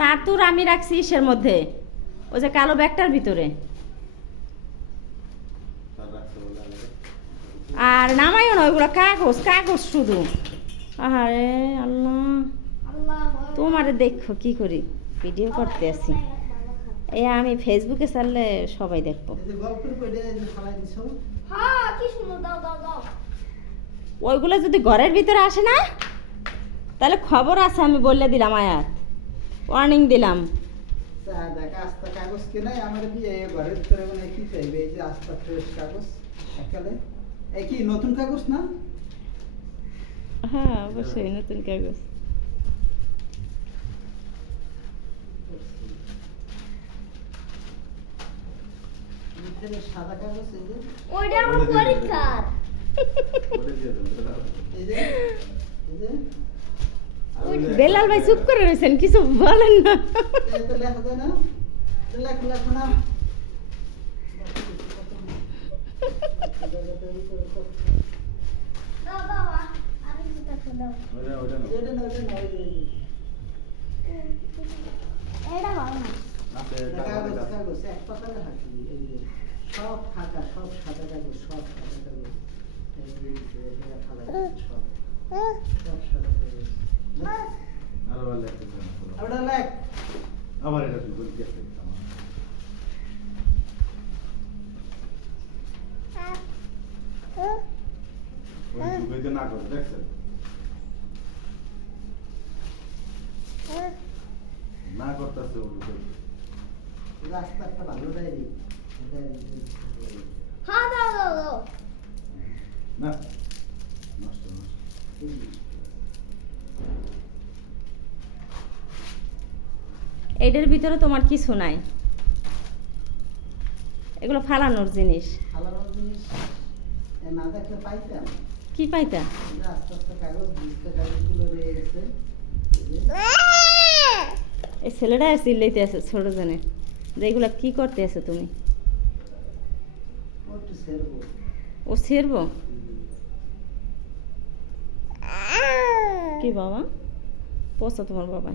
তারতুর আমি রাখছি ইসের মধ্যে, ওই যে কালো ব্যাগটার ভিতরে। আর নামাইও না, ওইগুলো কাগজ কাগজ শুধু। আরে আল্লাহ, তোমারে দেখো কি করি, ভিডিও করতে আছি। এই আমি ফেসবুকে ছাড়লে সবাই দেখবো। ওইগুলো যদি ঘরের ভিতরে আসে না, তাহলে খবর আছে, আমি বলে দিলাম, আয়াত ওয়ার্নিং দিলাম। নতুন কাগজ না? হ্যাঁ অবশ্যই নতুন কাগজ। সাদা কাগজ, ওইটা আমার পরীক্ষার। বেলাল ভাই চুপ করে রয়েছেন, কিছু বলেন না। সব ফাঁকা, সব সাদা কাগজ, সব সাদা কাগজ, সব সাদা কাগজ। আবার এটা তুই বলতে না করে দেখছেন না করতেছে রাস্তা একটা ভালো ডায়েরি। হ্যাঁ দাও দাও দাও। না নষ্ট নষ্ট। এটার ভিতরে তোমার কিছু নাই, এগুলো ফালানোর জিনিস। ফালানোর জিনিস না দেখলে পাইতাম। কি পাইতা? আস্তে আস্তে কাগজ, ভিজতে কাগজগুলো রয়ে গেছে। এই ছেলেটা চিল্লাইতে আছে ছোট জনে, যে এগুলা কি করতে আছে তুমি? ও ছেড়বো কি বাবা? পচা তোমার বাবা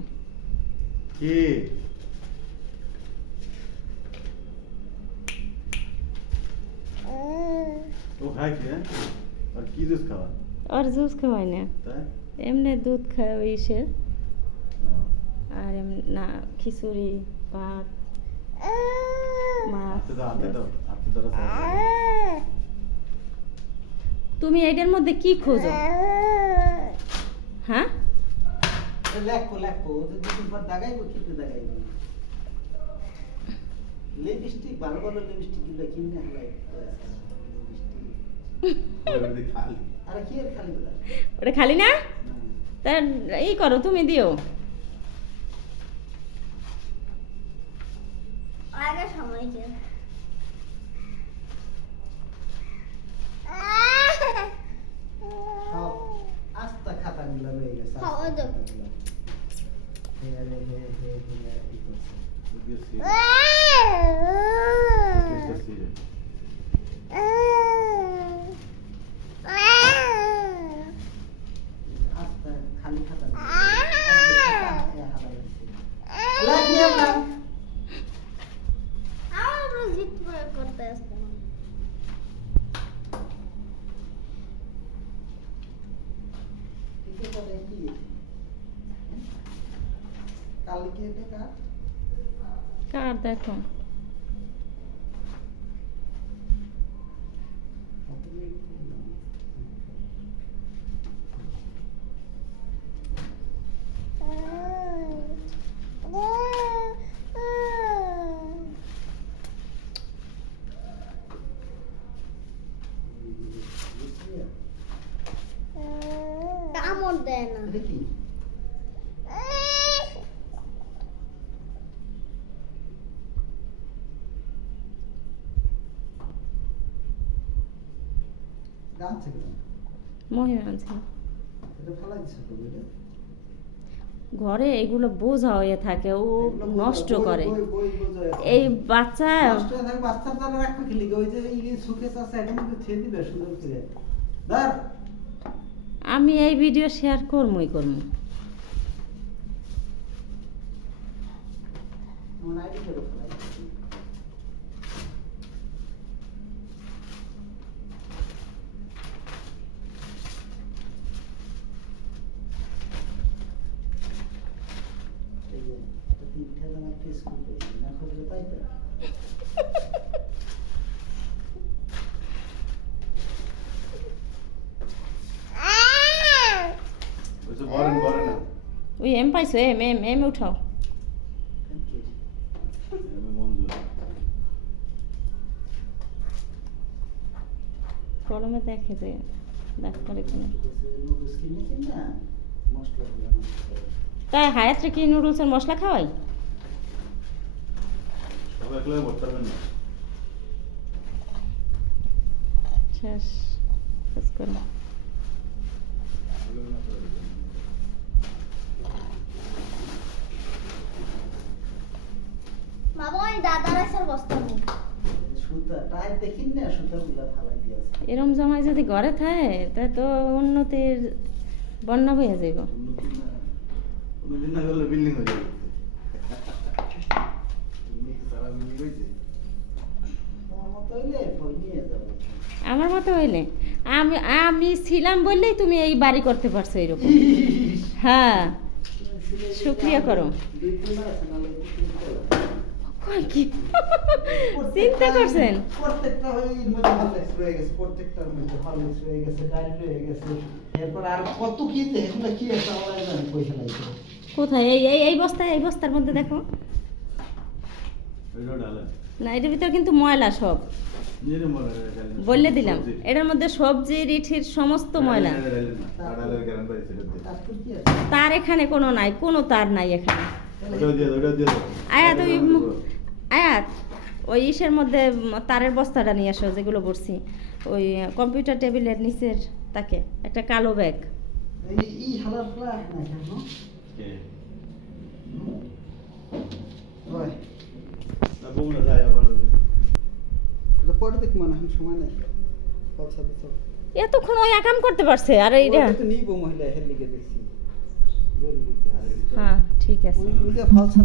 কি ও খায় কি? আর কি জুস খাওয়া? আর জুস খাওয়াই না, তাই এমনি দুধ খায় ওই ইসের। আর এমনি না খিচুড়ি, ভাত, মাছ। তুমি এটার মধ্যে কি খোঁজো? হ্যাঁ লেখো লেখো, দুদিন পর দাগাইবো, কিন্তু দাগাইবো লিপস্টিক, ভালো ভালো লিপস্টিক গুলো কিনে হালাই। আরে কি এর খালি বলা? ওটা খালি না, তা ই করো তুমি, দিও। আগে সময় যে সব আস্তা খাতাগুলো রয়ে গেছে। খাওয়া দাও। আস্তা খালি খাতা লাগ নিয়ে না। আমরা জিত প্রয়োগ করতে আসতাম। কালকে এটা কার? কার দেখো? কামড় দেয় না। এটা কি? গাছ মহিমা আছে এটা ফেলা দিছে তো এটা। ঘরে এগুলো বোঝা হয়ে থাকে, ও নষ্ট করে। বই বোঝায়। এই বাচ্চা নষ্ট হয়ে থাকে, বাচ্চার দ্বারা রাখা কি লিগে? ওই যে এই সুকেস আছে, এটা মধ্যে ছেড়ে দিবে সুন্দর করে। ধর আমি এই ভিডিও শেয়ার করবই করবো। আমার আইডি করে ফেলাই। এই যে, একটা 3টা জানা একটা স্কুল পেয়েছি, না খুঁজলে তাই তো? বলছে বলেন বলে না ওই এম পাইছো, এম এম এম উঠাও। Thank you. আমি মঞ্জুর গরমে দেখে যে দেখ করে কিনে। নুডলস কিনেছেন না? মশলাগুলো নষ্ট করে। তাই হায়াত্রে কি নুডলসের মশলা খাওয়াই? সব একলা বলতে পারবেন না শেষ শেষ করো। বাবা ওই দাদার এসের বস্তা নেই। সুতা টাইট দেখিন না, সুতাগুলো ফালাই দিয়েছে। এরম জামাই যদি ঘরে থাকে তা তো উন্নতির বন্যা হয়ে যাইব। কোনোদিন না করলে বিল্ডিং হয়ে যাবে উন্নতি সারা বিল্ডিং হয়েছে তোমার মতো হইলে বই নিয়ে যাবো। আমার মতো হইলে আমি আমি ছিলাম বললেই তুমি এই বাড়ি করতে পারছো এরকম। হ্যাঁ শুকরিয়া করো। দুই কোনা আছে, নাহলে তিনটা আছে। কয় কি চিন্তা করছেন? প্রত্যেকটা ওই মধ্যে হরলিক্স রয়ে গেছে, প্রত্যেকটার মধ্যে হরলিক্স রয়ে গেছে, ডাল রয়ে গেছে, এরপর আর কত কি এগুলো কি একটা আলাদা জানি পয়সা লাগছে। কোথায়? এই এই এই বস্তায়, এই বস্তার মধ্যে দেখো ওইটাও ডালেন না, এটার ভিতরে কিন্তু ময়লা সব। নিজের মনে বললে দিলাম এটার মধ্যে সবজি রিঠির সমস্ত ময়লা। ডালের গ্যারান্টি পাইছে এটা দিয়ে তারপর কি আছে? তার এখানে কোনো নাই, কোনো তার নাই এখানে। ওইটাও দিয়ে দাও আয়াত ওই আয়াত ওই ইসের মধ্যে তারের বস্তাটা নিয়ে আসো যেগুলো বলছি, ওই কম্পিউটার টেবিলের নিচের তাকে একটা কালো ব্যাগ। এই হালারটা না কেন? কে ওই না বগুড়া যায় আবার এটা পরে দেখ, মনে হয় সময় নাই। ফলসা তো এতক্ষণ ওই একাম করতে পারছে আর এইটা। ওইটা তো নিব মহিলা হেলিকে দেখছি জরুরি কি আছে। হ্যাঁ ঠিক আছে। ওই যে ফলসা